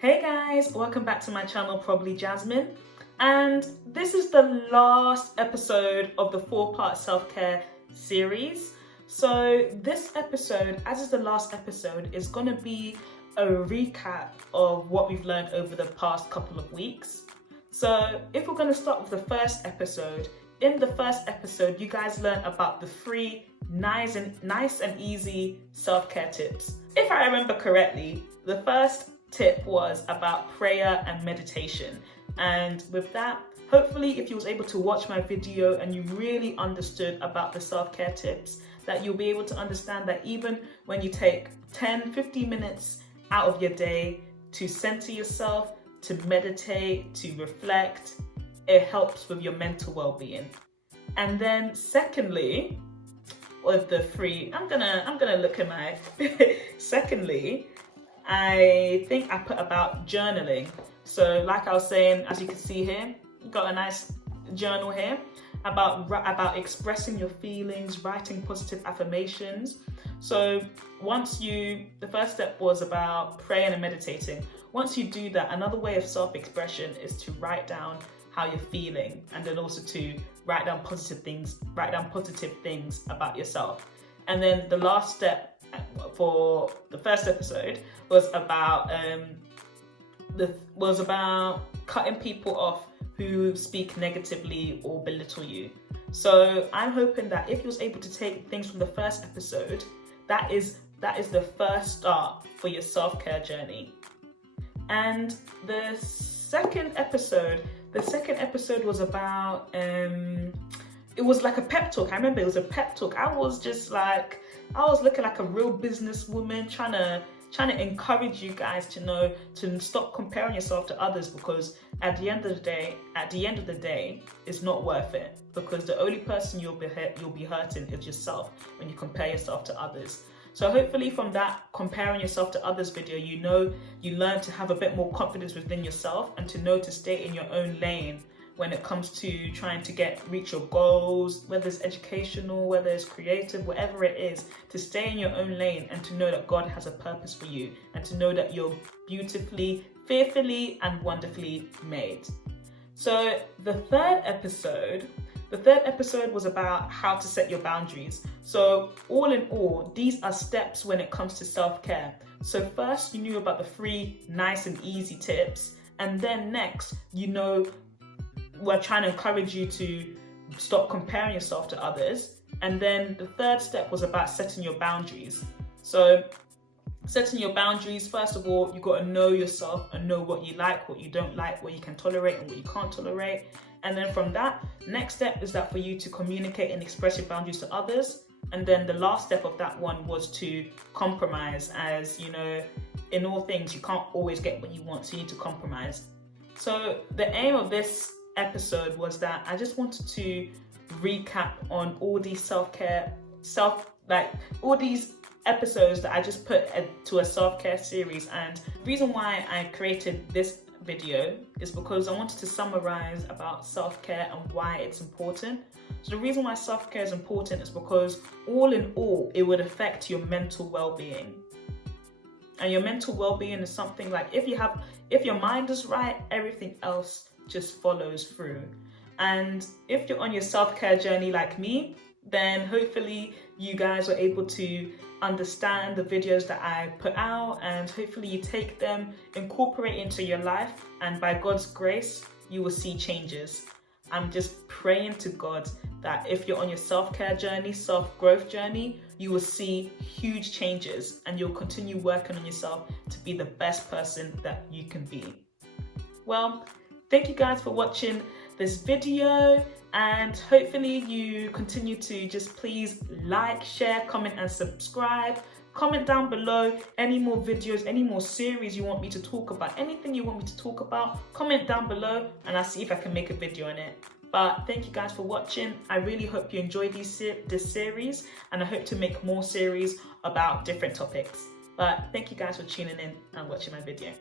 Hey guys, welcome back to my channel, Probably Jasmine. And this is the last episode of the 4-part self-care series. So this episode, as is the last episode, is going to be a recap of what we've learned over the past couple of weeks. So if we're going to start with the first episode, in the first episode, you guys learned about the 3 nice and easy self-care tips. If I remember correctly, the first tip was about prayer and meditation. And with that, hopefully if you was able to watch my video and you really understood about the self-care tips, that you'll be able to understand that even when you take 10-15 minutes out of your day to center yourself, to meditate, to reflect, it helps with your mental well-being. And then secondly, with the 3, I'm gonna look at my secondly, I think I put about journaling. So like I was saying, as you can see here, got a nice journal here about expressing your feelings, writing positive affirmations. So the first step was about praying and meditating. Once you do that, another way of self-expression is to write down how you're feeling, and then also to write down positive things about yourself. And then the last step for the first episode was about cutting people off who speak negatively or belittle you. So I'm hoping that if you was able to take things from the first episode, that is the first start for your self-care journey. And the second episode was about it was like a pep talk. I remember it was a pep talk. I was looking like a real businesswoman, trying to encourage you guys to stop comparing yourself to others, because at the end of the day, it's not worth it, because the only person you'll be hurting is yourself when you compare yourself to others. So hopefully from that comparing yourself to others video, you learn to have a bit more confidence within yourself and to know to stay in your own lane when it comes to trying to reach your goals, whether it's educational, whether it's creative, whatever it is, to stay in your own lane and to know that God has a purpose for you and to know that you're beautifully, fearfully and wonderfully made. So the third episode was about how to set your boundaries. So all in all, these are steps when it comes to self-care. So first, you knew about the 3 nice and easy tips, and then next, we're trying to encourage you to stop comparing yourself to others. And then the third step was about setting your boundaries. So setting your boundaries, first of all, you got to know yourself and know what you like, what you don't like, what you can tolerate and what you can't tolerate. And then from that, next step is that for you to communicate and express your boundaries to others. And then the last step of that one was to compromise, as in all things, you can't always get what you want, so you need to compromise. So the aim of this episode was that I just wanted to recap on all these all these episodes that I just put to a self-care series. And the reason why I created this video is because I wanted to summarize about self-care and why it's important. So the reason why self-care is important is because all in all, it would affect your mental well-being. And your mental well-being is something like, if your mind is right, everything else just follows through. And if you're on your self-care journey like me, then hopefully you guys are able to understand the videos that I put out, and hopefully you take them, incorporate into your life, and by God's grace, you will see changes. I'm just praying to God that if you're on your self-care journey, self-growth journey, you will see huge changes and you'll continue working on yourself to be the best person that you can be. Well, thank you guys for watching this video, and hopefully you continue to just please like, share, comment and subscribe. Comment down below any more videos, any more series you want me to talk about, anything you want me to talk about, comment down below and I'll see if I can make a video on it. But thank you guys for watching. I really hope you enjoyed this series, and I hope to make more series about different topics. But thank you guys for tuning in and watching my video.